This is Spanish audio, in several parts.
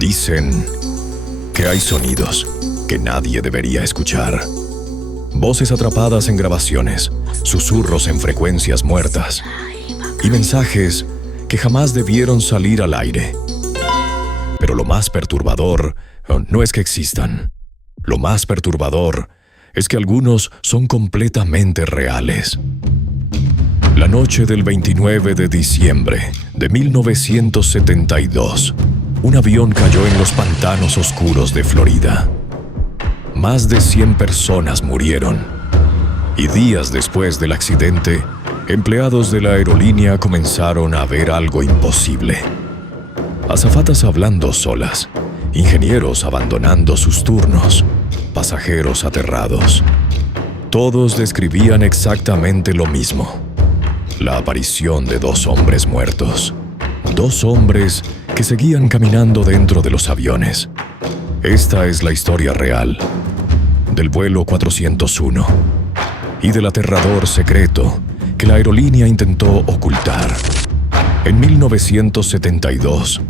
Dicen que hay sonidos que nadie debería escuchar. Voces atrapadas en grabaciones, susurros en frecuencias muertas y mensajes que jamás debieron salir al aire. Pero lo más perturbador no es que existan. Lo más perturbador es que algunos son completamente reales. La noche del 29 de diciembre de 1972, un avión cayó en los pantanos oscuros de Florida. Más de 100 personas murieron. Y días después del accidente, empleados de la aerolínea comenzaron a ver algo imposible. Azafatas hablando solas, ingenieros abandonando sus turnos, pasajeros aterrados. Todos describían exactamente lo mismo: la aparición de 2 hombres muertos. 2 hombres que seguían caminando dentro de los aviones. Esta es la historia real del vuelo 401 y del aterrador secreto que la aerolínea intentó ocultar. En 1972,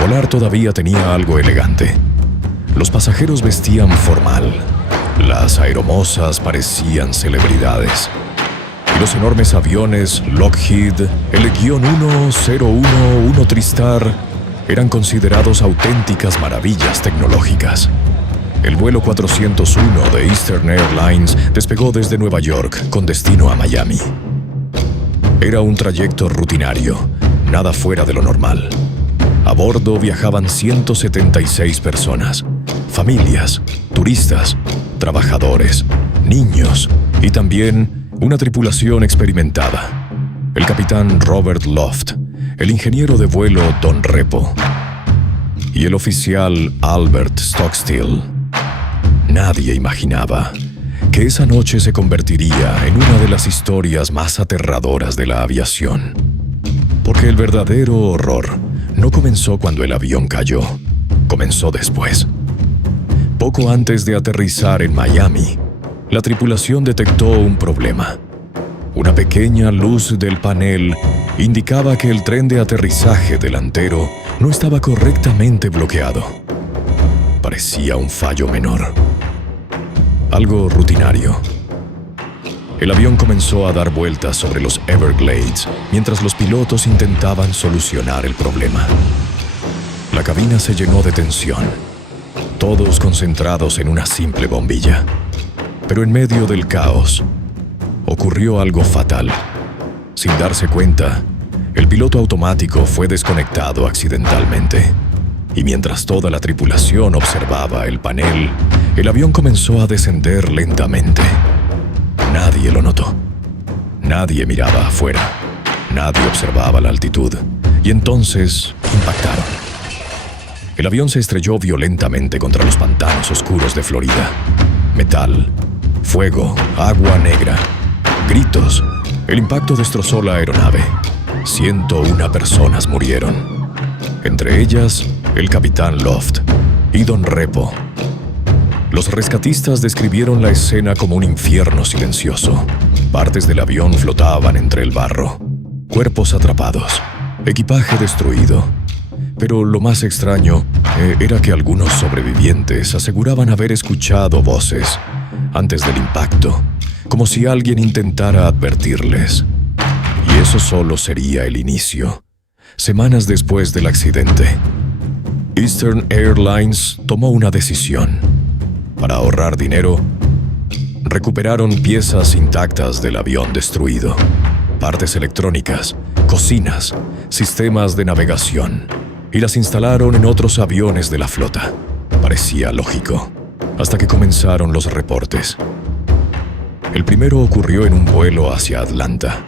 volar todavía tenía algo elegante. Los pasajeros vestían formal. Las aeromosas parecían celebridades. Y los enormes aviones Lockheed L-1011 Tristar eran considerados auténticas maravillas tecnológicas. El vuelo 401 de Eastern Airlines despegó desde Nueva York con destino a Miami. Era un trayecto rutinario, nada fuera de lo normal. A bordo viajaban 176 personas, familias, turistas, trabajadores, niños y también una tripulación experimentada. El capitán Robert Loft, el ingeniero de vuelo Don Repo y el oficial Albert Stockstill. Nadie imaginaba que esa noche se convertiría en una de las historias más aterradoras de la aviación. Porque el verdadero horror no comenzó cuando el avión cayó, comenzó después. Poco antes de aterrizar en Miami, la tripulación detectó un problema. Una pequeña luz del panel indicaba que el tren de aterrizaje delantero no estaba correctamente bloqueado. Parecía un fallo menor. Algo rutinario. El avión comenzó a dar vueltas sobre los Everglades mientras los pilotos intentaban solucionar el problema. La cabina se llenó de tensión, todos concentrados en una simple bombilla. Pero en medio del caos, ocurrió algo fatal. Sin darse cuenta, el piloto automático fue desconectado accidentalmente. Y mientras toda la tripulación observaba el panel, el avión comenzó a descender lentamente. Nadie lo notó. Nadie miraba afuera. Nadie observaba la altitud. Y entonces impactaron. El avión se estrelló violentamente contra los pantanos oscuros de Florida. Metal, fuego, agua negra, gritos. El impacto destrozó la aeronave. 101 personas murieron. Entre ellas, el capitán Loft y Don Repo. Los rescatistas describieron la escena como un infierno silencioso. Partes del avión flotaban entre el barro. Cuerpos atrapados. Equipaje destruido. Pero lo más extraño era que algunos sobrevivientes aseguraban haber escuchado voces antes del impacto, como si alguien intentara advertirles. Y eso solo sería el inicio. Semanas después del accidente, Eastern Airlines tomó una decisión. Para ahorrar dinero, recuperaron piezas intactas del avión destruido, partes electrónicas, cocinas, sistemas de navegación, y las instalaron en otros aviones de la flota. Parecía lógico, hasta que comenzaron los reportes. El primero ocurrió en un vuelo hacia Atlanta.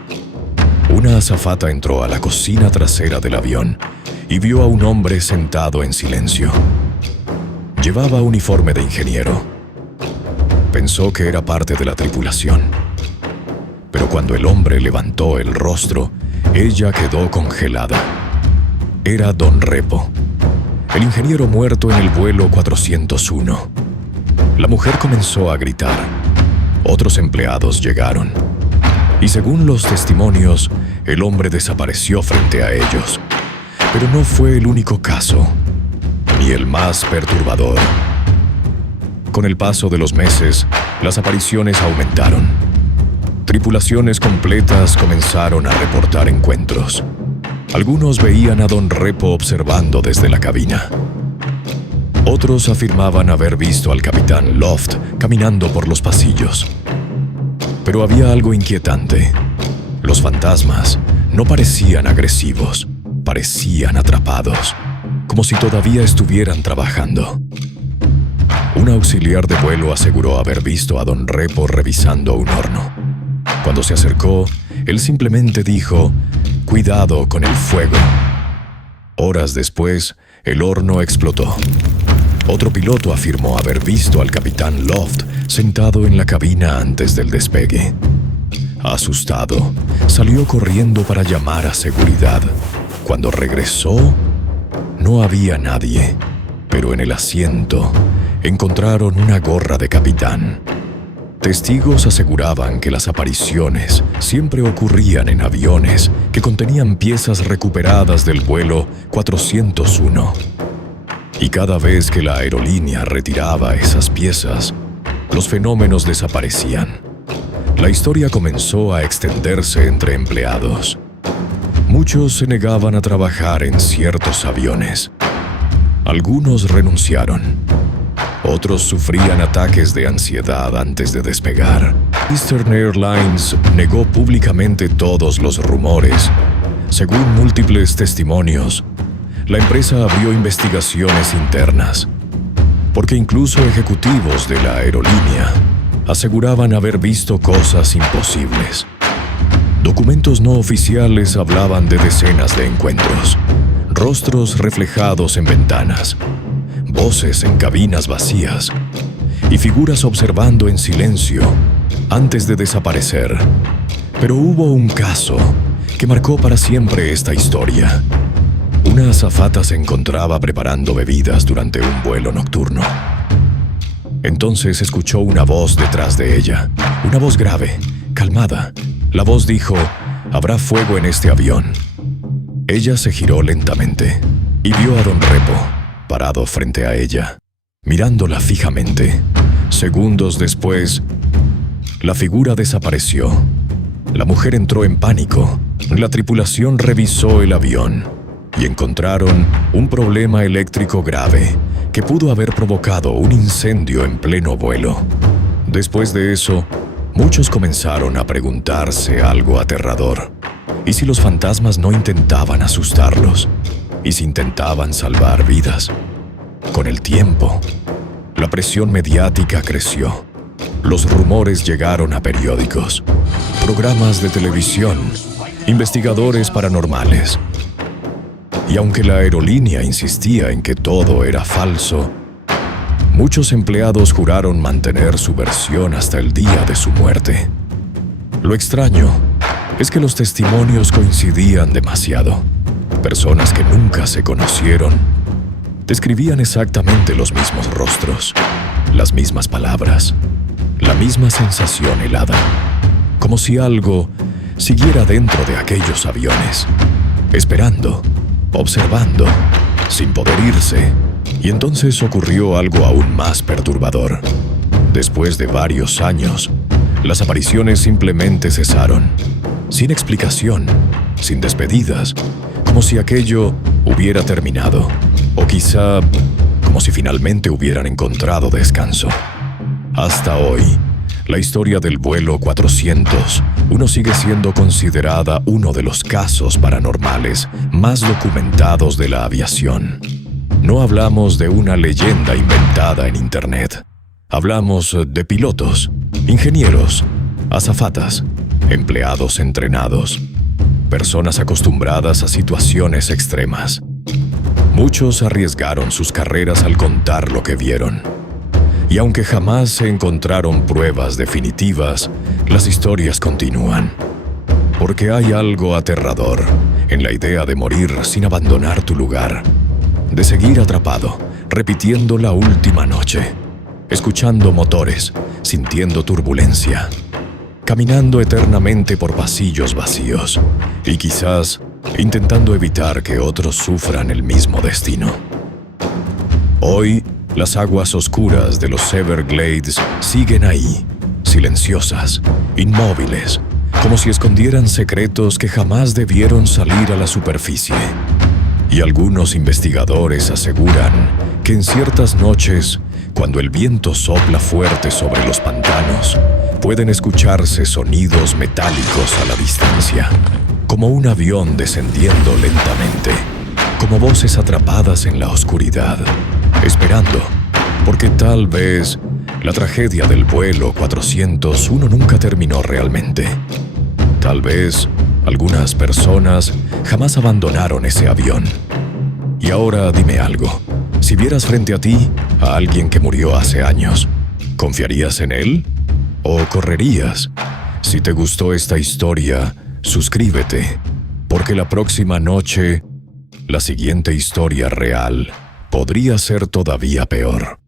Una azafata entró a la cocina trasera del avión y vio a un hombre sentado en silencio. Llevaba uniforme de ingeniero. Pensó que era parte de la tripulación. Pero cuando el hombre levantó el rostro, ella quedó congelada. Era Don Repo, el ingeniero muerto en el vuelo 401. La mujer comenzó a gritar. Otros empleados llegaron. Y según los testimonios, el hombre desapareció frente a ellos. Pero no fue el único caso. ni el más perturbador. Con el paso de los meses, las apariciones aumentaron. Tripulaciones completas comenzaron a reportar encuentros. Algunos veían a Don Repo observando desde la cabina. Otros afirmaban haber visto al capitán Loft caminando por los pasillos. Pero había algo inquietante. Los fantasmas no parecían agresivos, parecían atrapados, como si todavía estuvieran trabajando. Un auxiliar de vuelo aseguró haber visto a Don Repo revisando un horno. Cuando se acercó, él simplemente dijo: «Cuidado con el fuego». Horas después, el horno explotó. Otro piloto afirmó haber visto al capitán Loft sentado en la cabina antes del despegue. Asustado, salió corriendo para llamar a seguridad. Cuando regresó, no había nadie, pero en el asiento encontraron una gorra de capitán. Testigos aseguraban que las apariciones siempre ocurrían en aviones que contenían piezas recuperadas del vuelo 401. Y cada vez que la aerolínea retiraba esas piezas, los fenómenos desaparecían. La historia comenzó a extenderse entre empleados. Muchos se negaban a trabajar en ciertos aviones. Algunos renunciaron. Otros sufrían ataques de ansiedad antes de despegar. Eastern Airlines negó públicamente todos los rumores. Según múltiples testimonios, la empresa abrió investigaciones internas, porque incluso ejecutivos de la aerolínea aseguraban haber visto cosas imposibles. Documentos no oficiales hablaban de decenas de encuentros, rostros reflejados en ventanas, voces en cabinas vacías y figuras observando en silencio antes de desaparecer. Pero hubo un caso que marcó para siempre esta historia. Una azafata se encontraba preparando bebidas durante un vuelo nocturno. Entonces escuchó una voz detrás de ella, una voz grave, calmada. La voz dijo: «Habrá fuego en este avión». Ella se giró lentamente y vio a Don Repo parado frente a ella, mirándola fijamente. Segundos después, la figura desapareció. La mujer entró en pánico. La tripulación revisó el avión y encontraron un problema eléctrico grave que pudo haber provocado un incendio en pleno vuelo. Después de eso, muchos comenzaron a preguntarse algo aterrador. ¿Y si los fantasmas no intentaban asustarlos? ¿Y si intentaban salvar vidas? Con el tiempo, la presión mediática creció. Los rumores llegaron a periódicos, programas de televisión, investigadores paranormales. Y aunque la aerolínea insistía en que todo era falso, muchos empleados juraron mantener su versión hasta el día de su muerte. Lo extraño es que los testimonios coincidían demasiado. Personas que nunca se conocieron describían exactamente los mismos rostros, las mismas palabras, la misma sensación helada, como si algo siguiera dentro de aquellos aviones, esperando, observando, sin poder irse. Y entonces ocurrió algo aún más perturbador. Después de varios años, las apariciones simplemente cesaron, sin explicación, sin despedidas, como si aquello hubiera terminado, o quizá como si finalmente hubieran encontrado descanso. Hasta hoy, la historia del vuelo 401 sigue siendo considerada uno de los casos paranormales más documentados de la aviación. No hablamos de una leyenda inventada en Internet. Hablamos de pilotos, ingenieros, azafatas, empleados entrenados, personas acostumbradas a situaciones extremas. Muchos arriesgaron sus carreras al contar lo que vieron. Y aunque jamás se encontraron pruebas definitivas, las historias continúan. Porque hay algo aterrador en la idea de morir sin abandonar tu lugar, de seguir atrapado, repitiendo la última noche, escuchando motores, sintiendo turbulencia, caminando eternamente por pasillos vacíos y quizás intentando evitar que otros sufran el mismo destino. Hoy, las aguas oscuras de los Everglades siguen ahí, silenciosas, inmóviles, como si escondieran secretos que jamás debieron salir a la superficie. Y algunos investigadores aseguran que en ciertas noches, cuando el viento sopla fuerte sobre los pantanos, pueden escucharse sonidos metálicos a la distancia, como un avión descendiendo lentamente, como voces atrapadas en la oscuridad, esperando, porque tal vez la tragedia del vuelo 401 nunca terminó realmente. Tal vez algunas personas jamás abandonaron ese avión. Y ahora dime algo. Si vieras frente a ti a alguien que murió hace años, ¿confiarías en él? ¿O correrías? Si te gustó esta historia, suscríbete, porque la próxima noche, la siguiente historia real podría ser todavía peor.